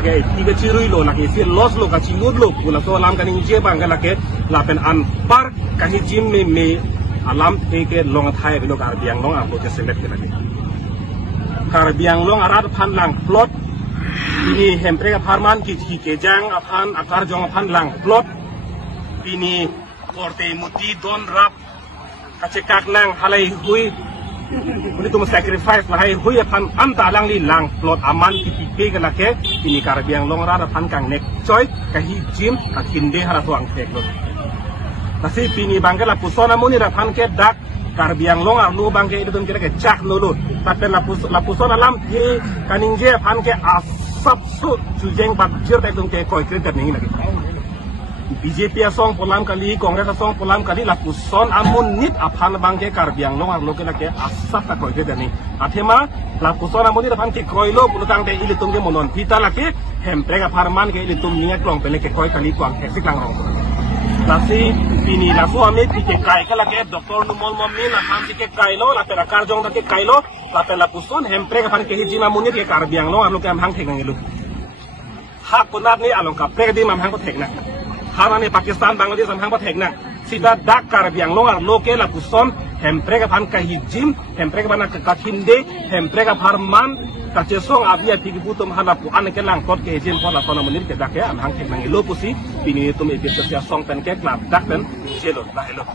Tiga cirui lo laki si los lo kaci ngud lo pula so alam kaning je bang laki lapen an par kahi jim me alam teke long thai bilo kar biang long ambo ke select ke lagi kar biang long arat phan lang plot ini hempre ka farman ki kejang aphan akar jong aphan lang plot ini korte muti don rap kace kak nang halai hui ini tuh sacrifice lah hai hui aphan anta lang li lang plot aman ki ke laki ini kar biang long arat aphan kang nek choi kahi jim ka kinde hara tuang tek lo nasi pini bangke la pusona muni raphan ke dak kar biang long arlu bangke itu tuh kira ke cak lulu tapi la pusona lam ye kaningje phan ke asap su jujeng pat jir tai tung ke koi kritet ningi lagi BJP asong pulam kali Kongres asong pulam kali la puson amun nit aphan bangke kar biang long arlu ke lagi asap ta koi kritet ni athema la pusona muni raphan ke koi lo pulutang te ili tung ke monon pita lagi hempre ka farman ke ili tung ninga klong pele ke koi kali kuang hexik lang rong nasi ini la suami tike kai kala ke doktor numol momni na han tike kai lo la pera karjong tike kai lo la pela puson hempre ka pan ke hijina muni ke kar biang lo alo ke am hang thek nang lu hak punat ni along ka pre di mam hang ko thek na harane Pakistan Bangladesh am hang ko thek na sida dak kar biang lo ar lo ke la puson hempre ka pan ka hijim hempre ka pan ka khinde hempre ka farman ka chesong abia tigi putum hala pu an ke lang kot ke jin pola sona munir ke dak ya am hang thek nang lo pusi pini tum e bit sia song pen ke klap dak pen chelo la hello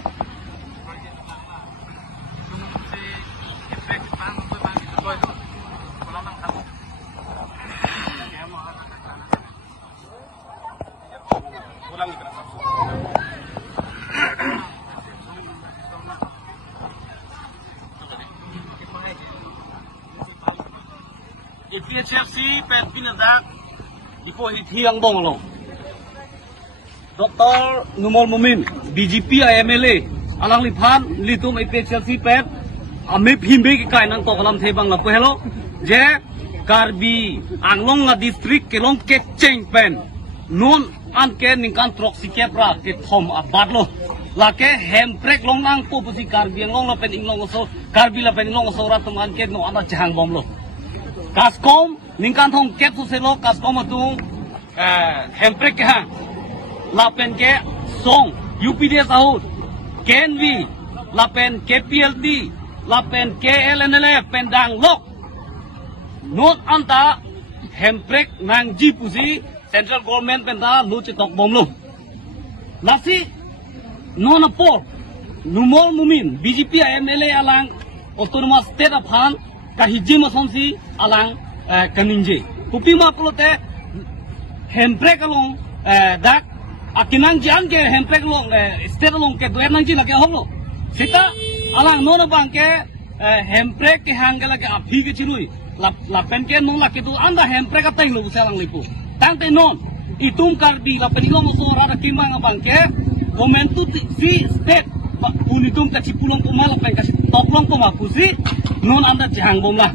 PHFC pen pinadak iko hithiang bong lo Dr. Numol Mumin BJP MLA alang liphan litum PHFC pen ame phimbe ki kai nang to kalam thebang la hello je karbi anglong la district kelong ke cheng pen non an ke ningkan trok sikepra ke thom abad lo la ke hemprek long nang po pusi karbi anglong la pen inglong so karbi la pen inglong so ratum an ke no ana jahang bom lo Kaskom ningkan thong ket su selo kaskom atu hemprek ke hang lapen ke song UPDS ahut KNV lapen KPLD lapen KLNLF pendang lok not anta hemprek nang ji pusi central government penda lu chitok bom lu nasi non apor Numol Mumin BJP MLA alang autonomous state of Han kahiji masonsi alang kaninje kupima pulote hemprek along dak akinang jan ke hemprek along state along ke doer nang ji lage holo sita alang nona bangke hemprek ke hangala ke aphi ke chirui la pen ke non la ke tu anda hemprek atai lo selang lipu tante non itum karbi la penilo mo so ra kimang bangke momentu si state unitum ka cipulong pumal pen ka toplong puma kusi non anda jahang bom lah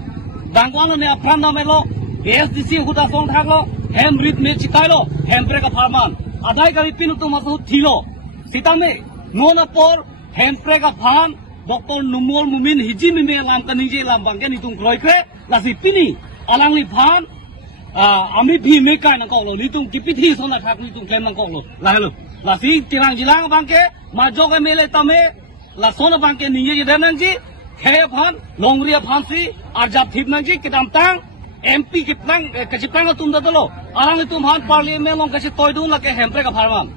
dangwang ne apran na melo SDC huta song thaklo hemrit me chikailo hempre ka farman adai kali pinu to masu thilo sitame non apor hempre ka phan Dr. Numol Mumin hiji me lam ka nije lam bangke nitung kroikre lasi pini alang li phan ami bhi me kai na ko lo nitung kipithi sona thak nitung klem na ko lo la lo lasi tirang jilang bangke majok mele tame la sona bangke nije je danang ji Kaya phan, longria phansi, arjab thip nangji kitam tang, MP kitang kachitang tum datalo, alang itum han parliament long kachit toidun la ke hempre ka farman.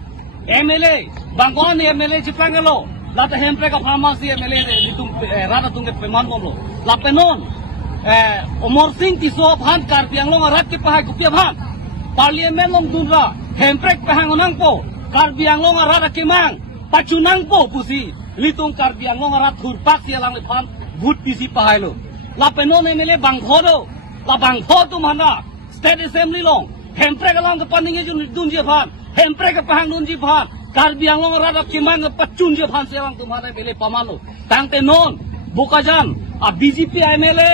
MLA, bangkon MLA chitang lo, la ta hempre ka farman si MLA itum rada tung ke peman bom lo. La penon, Omor Singh tiso phan karpiang long arat ke pahai kupia phan. Parliament long dunra, hempre pahang onang po, karpiang long arat ke mang, pachunang po pusi. Litung karbiang long arat hurpak si alang liphan but pisi pahailo la penon MLA bangkhodo la bangkho tu mana state assembly long hempre kalang ke paninge jun dunji phan hempre ke pahang dunji phan karbiang long arat kimang pachun je phan si alang tu mana MLA pamalo tangte non bukajan a BJP MLA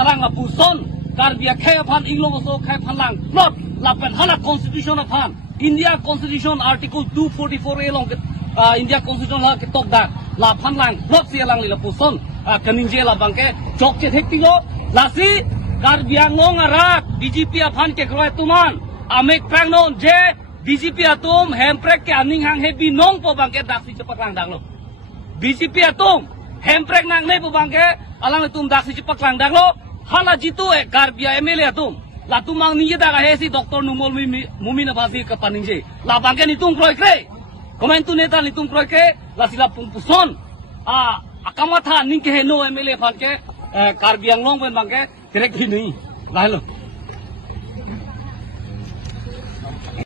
alang apuson karbia khe phan inglong so khe phan lang not la pen hala constitution of phan India constitution article 244 long India constitution la ke tok da la phan lang lot si lang la puson kaninje la bangke chok che thek tilo la si karbiang long arat BJP phan ke kroi tuman amek prang non je BJP atum hemprek ke aning hang hebi nong po bangke daksi cepat langdang lo. BJP atum hemprek nang ne po bangke alang atum daksi cepat langdang lo. Hala jitu karbia MLA atum. Latu mang niye daga hesi doktor numol mumi na basi ke paningse. La bangke nitung kroy kre. Komen tu neta nitung kroy kre la sila pungpuson. Akamatha ning ke heno MLA bangke karbiang long ben bangke direk hini. Lah lo.